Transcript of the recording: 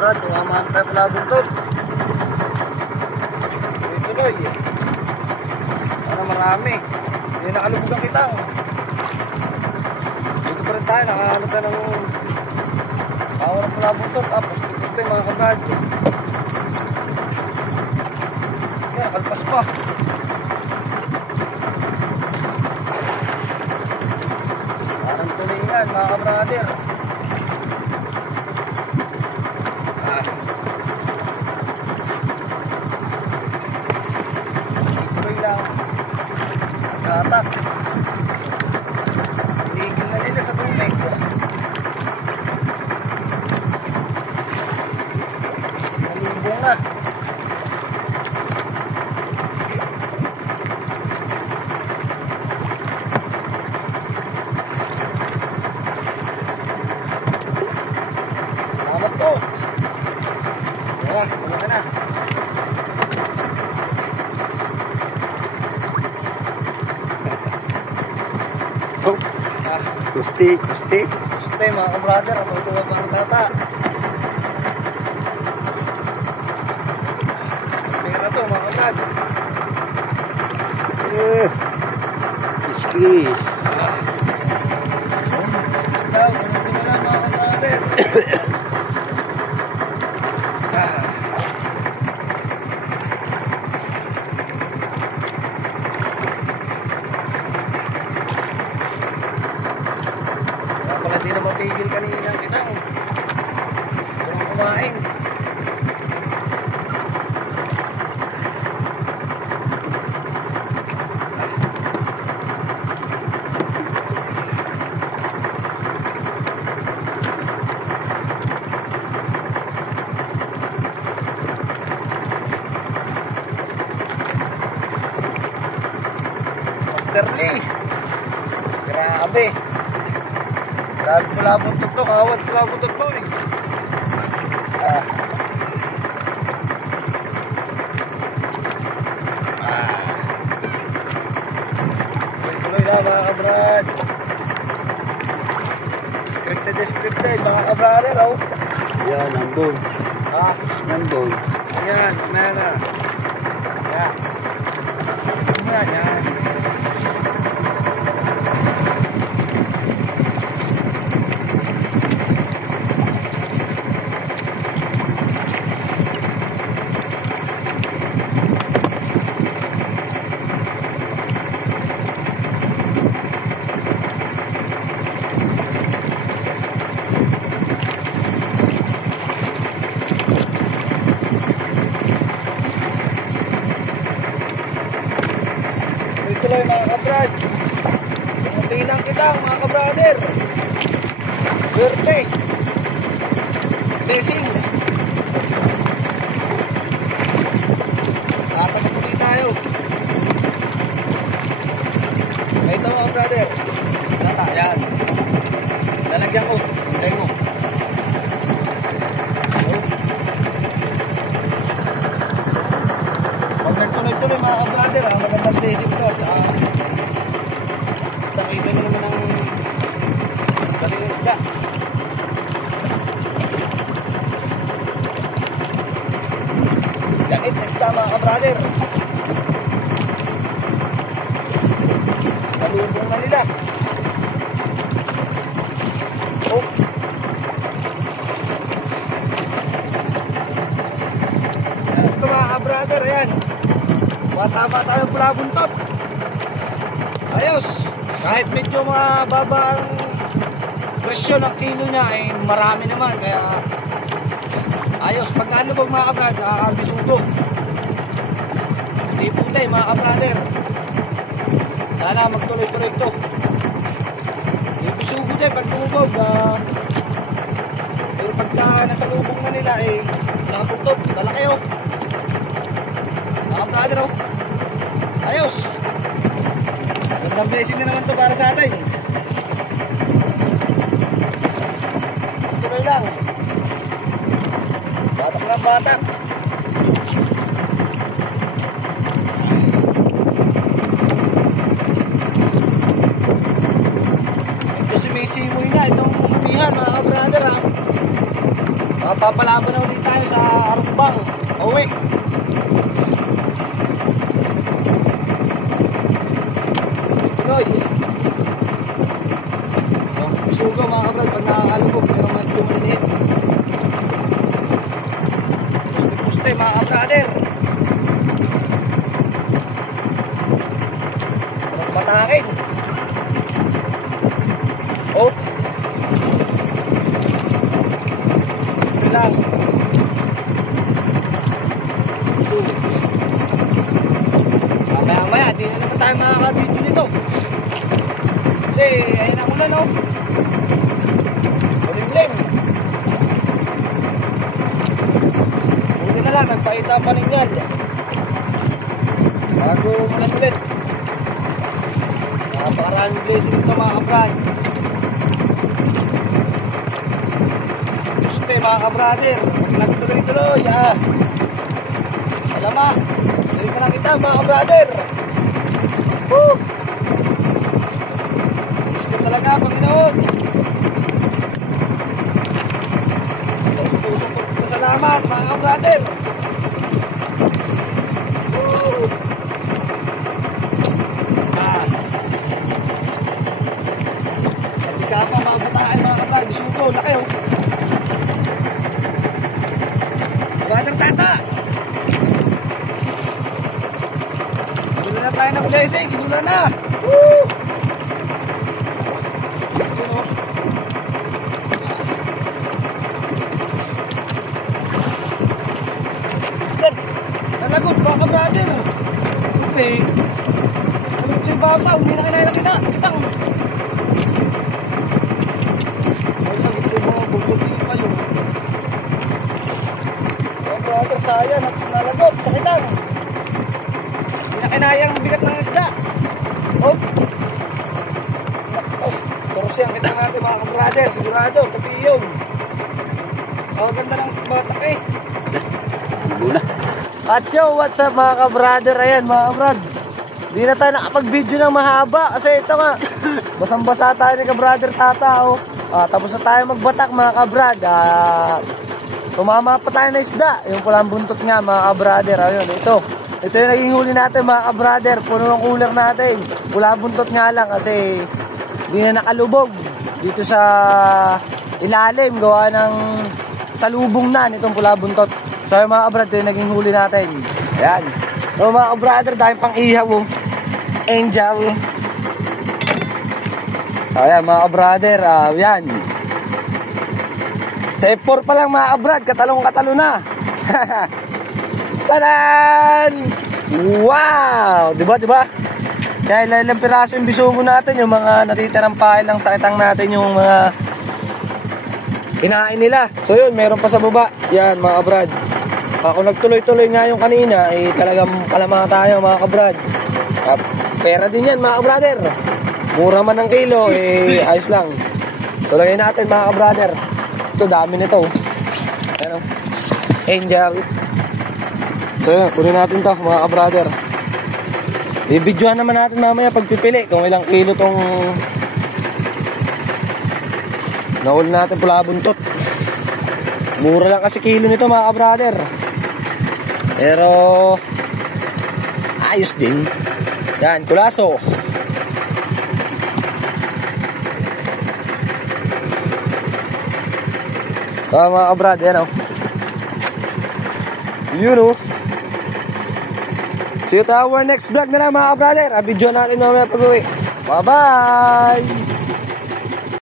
brad, tumamaan tayo pala buntot. Tuloy. Para marami. Hindi nakalubog ang kitang. Dito pa rin tayo, nakahanap ka ng power ng pala buntot. Puste mga kabrad. Kaya, kalpas pa. Parang tuloy yan mga kabrader. Nakatak. Tinigil na nila sa tubig. Nalubong na. Salamat po. Kaya, wala ka na. Kuste mga kabrader, at ito ang mga tata. Pera to mga kabrader. Kiskis. Kiskis daw, ganito na mga kabrader. Hindi na mapigil kanina kita kumain. Master Lee, grabe. Grabe pala buntot to, kawat pala buntot to eh. Tuloy na mga kabrad. Scripted mga kabrader oh. Yan, nandun. Nandun. Yan, kumaya na. Yan. Kumaya, yan. Tuloy mga kabrad. Tumutinang kita mga kabrader. Swerte. Blessing. Tatamad ulit tayo. Ito mga kabrader. Tata, yan. Lalagyan ko. Hintay mo. Pag nagtuloy-tuloy mga kabrader, magandang blessing to. Nakita nyo naman ang galing isda. Langit sa isda mga kabrader. Nalubong na nila. Oh. Ito mga kabrader, yan. Tama tayong pula buntot. Ayos. Kahit medyo mababa ang presyo ng kilo niya, eh, marami naman. Kaya ayos. Pag nalubog mga kabrad, nakakabisugo. Hindi putay mga kabrader. Sana magtuloy-tuloy ito. Hindi bisugo dyan pag lumubog. Pero pagka nasa lubog na nila, eh, nakapuntot. Malaki oh. Mga kabrader oh. Ayos. Gandang blessing na naman to para sa atin. Tuloy lang. Batak ng batak. Ito sumisimoy na itong umihan mga kabrader ha. Makapapalaban na ulit tayo sa Arumbang. Uwi. Tuloy. Sugo mga kabrad pag nakakalubog pero medyo maliit. Puste mga kabrader. Patakin. Oh. Ito lang. Maya-maya, di na naman tayo makaka-video nito. Kasi ayun ang ulan, oh. Malimlim. Buti na lang, nagpakita pa rin yan. Bago ulan ulit. Napakaraming blessing ito mga kabrad. Gusto mga kabrader. Pag nagtuloy-tuloy, alam ah. Galing ka lang kita mga kabrader. Woo! Gusto talaga, Panginoon. Puso po pasalamat mga kabrader. Woo! Kapag mga bataan mga kabrad, bisugo na kayo. Brother Tata. Ginulan na tayo ng blessing, ginulan na. Woo! Nalagot mga kabrader. Tupi. Nalagot sa ibabaw, hindi na kinaya kita. Kitang. Sayang, nalagot, sakitan. Hindi na kinayang bigat ng isda. Oh. Torsyang kita natin mga kabrader, sigurado, kapiyong. Oh, ganda ng batak eh. At yo, what's up mga kabrader? Ayan mga kabrad, di na tayo nakapag-video ng mahaba kasi ito nga, basang-basa tayo ni kabrader Tata. Oh. Tapos na tayo magbatak mga kabrad. Tumama pa tayo na isda. Yung pulang buntot nga mga kabrader. Ayun, ito yung naging huli natin mga kabrader. Puno ng cooler natin. Pulang buntot nga lang kasi di na nakalubog dito sa ilalim. Gawa ng salubong na nitong pulang buntot. So yung mga kabrader, ito yung naging huli natin. Ayan. So mga kabrader, dahil pang ihaw. Angel. Ayan mga kabrader. Ayan. Sa F4 pa lang mga kabrad, katalong-katalo na. Tadan! Wow! Diba? Kaya ilang piraso yung bisugo natin, yung mga natitirang pahay lang sakitang natin, yung mga kinain nila. So yun, meron pa sa baba. Yan mga kabrad. Kung nagtuloy-tuloy nga yung kanina, talagang kalama tayo mga kabrad. Pera din yan mga kabrader. Mura man ng kilo, ayos lang. So lagay natin mga kabrader. Ito, dami nito. Ayan o. Angel. So yun, kunin natin to mga kabrader. I-videoan naman natin mamaya pagpipili kung ilang kilo tong nahuli natin pula buntot. Mura lang kasi kilo nito mga kabrader. Pero ayos din. Yan, kulaso. Mga kabrad, yan o. Yun o. See you to our next vlog na lang mga kabrader. Video natin mamaya pag-uwi. Bye-bye!